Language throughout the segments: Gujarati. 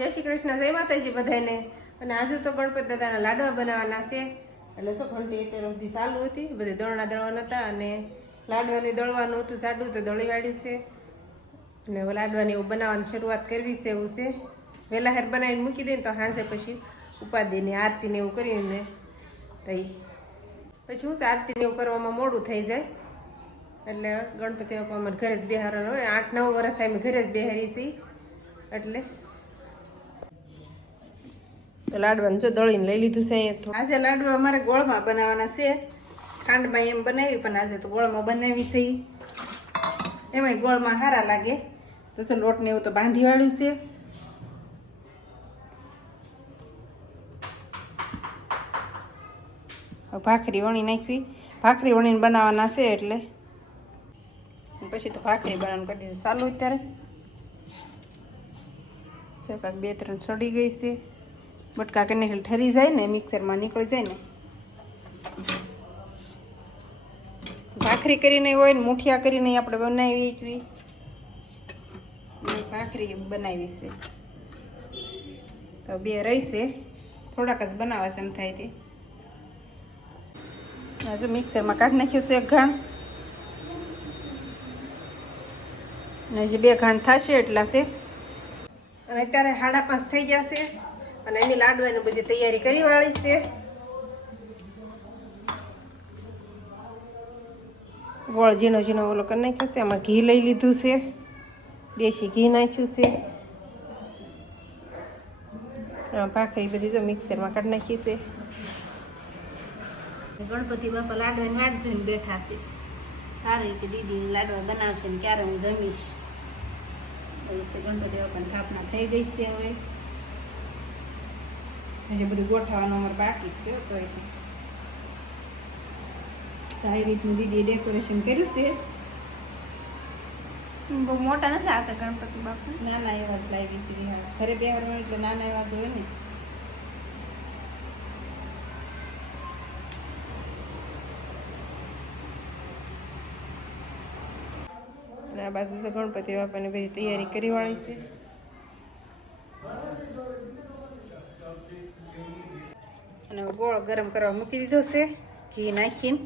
જય શ્રી કૃષ્ણ, જય માતાજી બધાને. અને આજે તો ગણપતિ દાદાના લાડવા બનાવવાના છે. એટલે શું ઘંટી અત્યારે સુધી ચાલુ હતી, બધી દળણા દળવાના હતા અને લાડવાની દળવાનું હતું, જાડું તો દળી વાળ્યું છે. અને લાડવાની એવું બનાવવાની શરૂઆત કરવી છે એવું છે. વહેલા હેર બનાવીને મૂકી દઈને તો સાંજે પછી ઉપાદીને આરતીને એવું કરીને થઈ પછી હું આરતીને એવું કરવામાં મોડું થઈ જાય. એટલે ગણપતિ બાપા અમારે ઘરે જ બિહારવાનો હોય. આઠ નવ વર્ષ થાય, અમે ઘરે જ બિહારી છીએ. એટલે તો લાડવાનું જો દળીને લઈ લીધું છે અહીંયા આજે લાડવા અમારે ગોળમાં બનાવવાના છે. ખાંડમાં એમ બનાવી, પણ આજે તો ગોળમાં બનાવી છે. એમાંય ગોળમાં સારા લાગે. તો જો લોટને એવું તો બાંધી વાળ્યું છે. ભાખરી વણી નાખવી. ભાખરી વણીને બનાવવાના છે એટલે. પછી તો ભાખરી બનાવવાનું કરી દીધું ચાલુ અત્યારે. બે ત્રણ સડી ગઈ છે. બટકા કરીને ઠરી જાય ને, મિક્સરમાં નીકળી જાય ને. ભાખરી કરીને હોય ને, મુઠિયા કરીને આપણે બનાવી હતી ભાખરી બનાવી છે. તો બે રહીશે. થોડાક જ બનાવાશે એમ થાય તે. હજુ મિક્સરમાં કાઢી નાખ્યું છે એક ઘાણ. અને હજી બે ઘાણ થશે એટલા છે. અને અત્યારે સાડા પાંચ થઈ જશે અને એની લાડવાની બધી તૈયારી કરી વાળી છે. ગોળ ઝીણો ઝીણો ઓલો કરી નાખ્યો છે, આમાં ઘી લઈ લીધું છે, દેશી ઘી નાખ્યું છે. પાખરી બધી જો મિક્સરમાં કાઢી નાખી છે. ગણપતિ બાપા લાડવાની વાટ જોઈને બેઠા છે. સારી રીતે દીદી લાડવા બનાવશે ને ક્યારે હું જમીશ. ગણપતિ બાપાની સ્થાપના થઈ ગઈ છે હવે. હજી બધું ગોઠવવાનું અમારે બાકી જ છે તો સારી રીતનું દીદી ડેકોરેશન કર્યું છે. બહુ મોટા નથી આવતા ગણપતિ બાપુ? નાના એવા જ લાવી છે હા ઘરે બેહારવાનું એટલે નાના એવા જ હોય ને. આ બાજુ ગણપતિ બાપાની બધી તૈયારી કરી વાળી છે. અને ગોળ ગરમ કરવા મૂકી દીધો છે. ઘી નાખીને.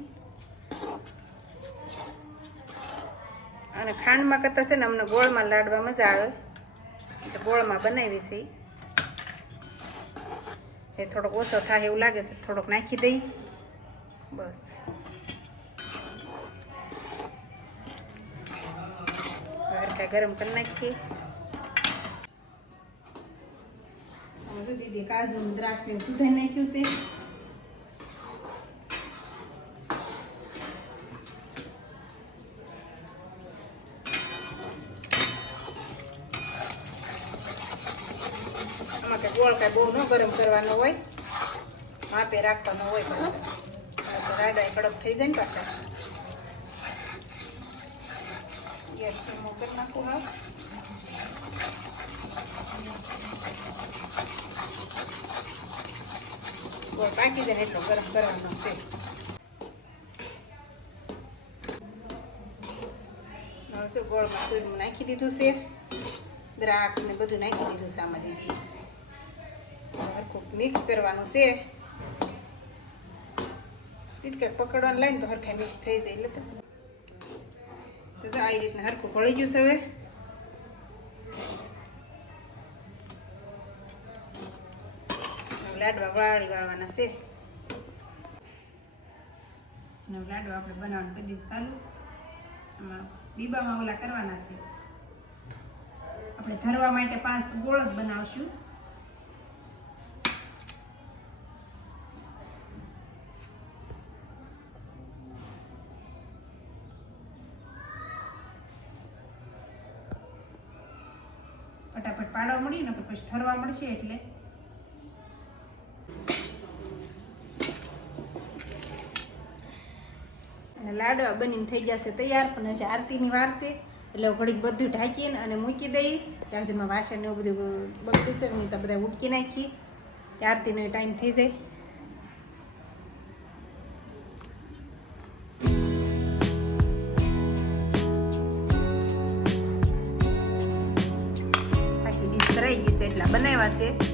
અને ખાંડમાં કરતા છે ને અમને ગોળમાં લાડવા મજા આવે. એટલે ગોળમાં બનાવી છે. એ થોડોક ઓછો થાય એવું લાગે છે, થોડોક નાખી દઈ. બસ. હરખા ગરમ કરી નાખીએ. શું દીદી કાજુ દ્રાક્ષ એવું નાખ્યું છે. ગોળ કાંઈ બહુ ન ગરમ કરવાનો હોય, માપે રાખવાનો હોય પાછા રાડા કડક થઈ જાય ને પાછા. ગેસ ધીમો કરી નાખું હા ગોળ પાકી જાય એટલો ગરમ કરવાનો છે હવે ગોળમાં સૂર્યમાં નાખી દીધું છે દ્રાક્ષ ને બધું નાખી દીધું છે આમાં દીધી હરખું મિક્સ કરવાનું છે કંઈક પકડવાનું લાવીને તો હરખા મિક્સ થઈ જાય એટલે તો આવી રીતના હરખું ભળી ગયું છે હવે લાડવા વાળી વાળવાના છે. લાડવા આપણે બનાવવાનું કરી દીધું ચાલુ. બીબામાં ઓલા કરવાના છે. આપણે ધરવા માટે પાંચ ગોળ જ બનાવશું. ફટાફટ પાડવા મળી ને પછી ઠરવા મળશે એટલે. લાડવા બનીને થઈ જશે તૈયાર, પણ હશે આરતીની વાર છે. એટલે ઘડીક બધું ઢાંકીને અને મૂકી દઈ ત્યાં સુધીમાં વાસણ ને એવું બધું બગડું છે નહીં તો બધા ઉટકી નાખી આરતીનો ટાઈમ થઈ જાય. આખી ડીશ ગઈ છે, એટલા બનાવ્યા છે.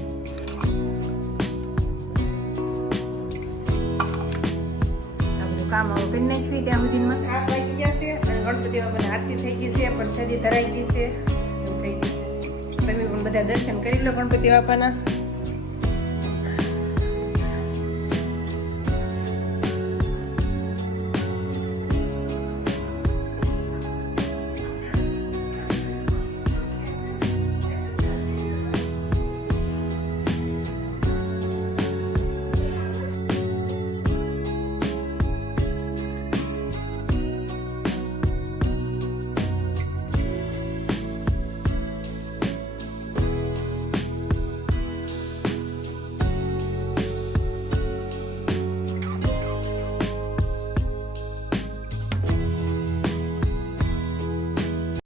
કામ આવું કરી નાખ્યું ત્યાં સુધીમાં હાથ લાગી છે અને ગણપતિ બાબાને આરતી થઈ ગઈ છે, પ્રસાદી ધરાઈ ગઈ છે થઈ તમે પણ બધા દર્શન કરી લો ગણપતિ બાપાના.